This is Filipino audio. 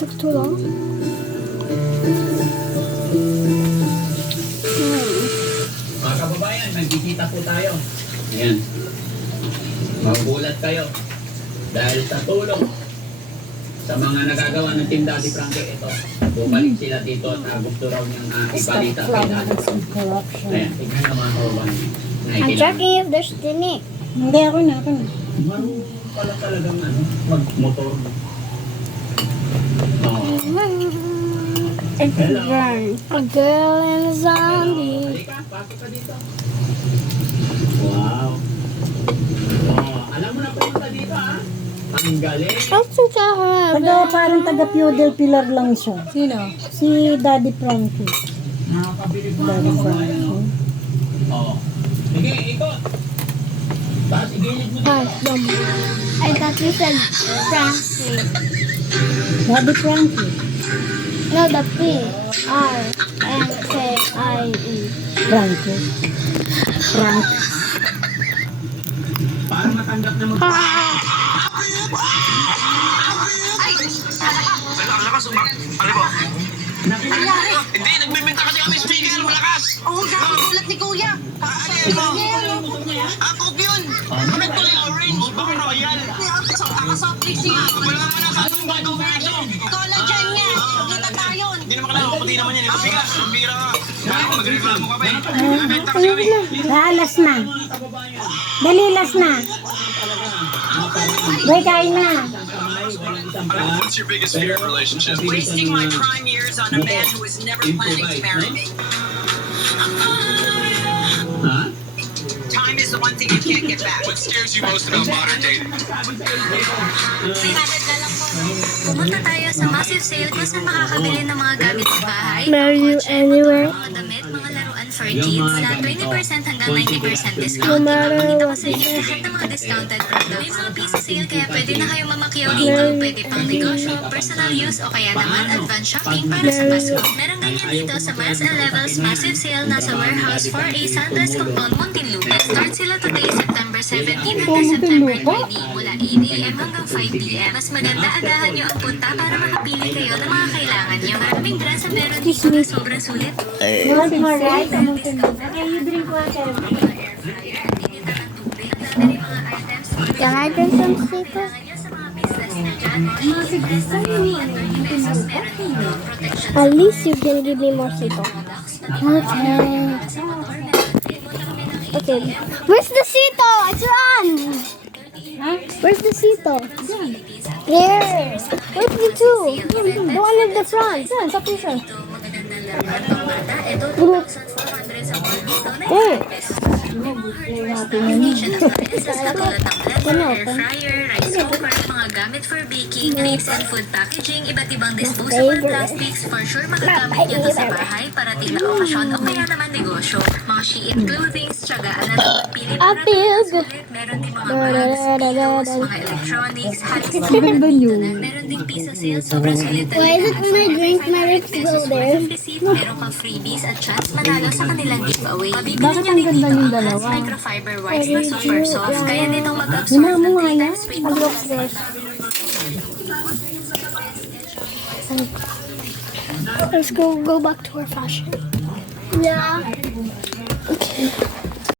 took too long. Mga kababayan, nagkikita po tayo. Ayan. Magugulat kayo. Dahil sa tulong sa mga nagagawa ng Team Daddy Frankie, ito. Bumalik sila dito at gusto raw niyang ibalita kay Daddy Frankie. Ayan, tignan na mga kababayan. I'm checking if there's tinik. Hindi, ako na. Marunong pala talagang mag-motor. It's Hello. a girl and a zombie. Halika, pasok ka dito. Wow. Alam mo na pumunta dito, ha? Ang galing. I think I have. Parang taga-Piodel Pilar lang siya. Sino? Si Daddy Frankie. Nakakabilib mga Daddy kababayan, no? Frankie. Oo. Sige, ikot. Tapos igilid mo dito. I thought you said Frankie. Daddy Frankie. No, the P. R-N-K-I-E. Frankie. Frank. Para matanggap na mag... Ang lakas, ano po? Hindi, nagbibinta kasi kami speaker, malakas! Oo, nakakagulat ni Kuya. Ang coke yun! Ano ito yung orange? Baka royal! Soft drinks niya. Wala naman nasa atong bagong verso! Collagen niya. Kita tayo. Hindi naman kailangan, pati naman yan. Mabigat, ang bira ka. Magreklamo ka pa eh. Nagbibinta kasi kami. Alas na. Dali, last na. Boy, kain na. What's your biggest fear in relationships? Wasting my prime years on a man who was never planning to marry me. Ha? Time is the one thing you can't get back. What scares you most about modern dating? Pumunta tayo sa massive sale kung saan makakabili ng mga gamit sa bahay, Marry you kotse, anywhere. mga damit, mga laruan for kids na 20% hanggang 90% No discount. matter Ipapakita ko what sa you inyo say. lahat ng mga discounted products. May mga piso sale kaya pwede na kayo mamakyaw dito. Pwede pang negosyo, personal use o kaya naman advance shopping para sa Pasko. Meron ganyan dito sa Miles and Levels massive sale na sa Warehouse 4A Sanders Compound, Muntinlupa. Start sila today, September 17 hanggang September 20 mula 8 AM hanggang 5 PM. Mas maganda agahan nyo ang punta para makapili kayo ng mga kailangan nyo. Maraming brands ang meron dito na sobrang sulit. Not right. Okay, you drink water. Can I drink some Sito? At least you can give me more Sito. Okay. Okay. Where's the Sito? It's on! Where's the Sito? There! Where's the two? The one in the front. Saan? Sa pisa. There! Fryer, rice cooker, mga gamit for baking, cakes and food packaging, iba't ibang disposable plastics, for sure magagamit nyo to sa bahay para tila okasyon o kaya naman negosyo. Mga sheet clothing, tsagaan na lang magpili para Apig! meron din mga bags, pillows, mga electronics, halos meron din piso sale, sobrang sulit talaga. Why is it when I drink my lips go there? Receipt, meron kang freebies at chance manalo sa kanilang giveaway. Mabibili Bakit nyo ang din ganda dito yung ang dalawa? Hans Microfiber Wipes na super soft, kaya nitong mag-absorb Hina mo ng nga 3 yan. times weight of Gross. Let's go back to our fashion. Yeah. Okay.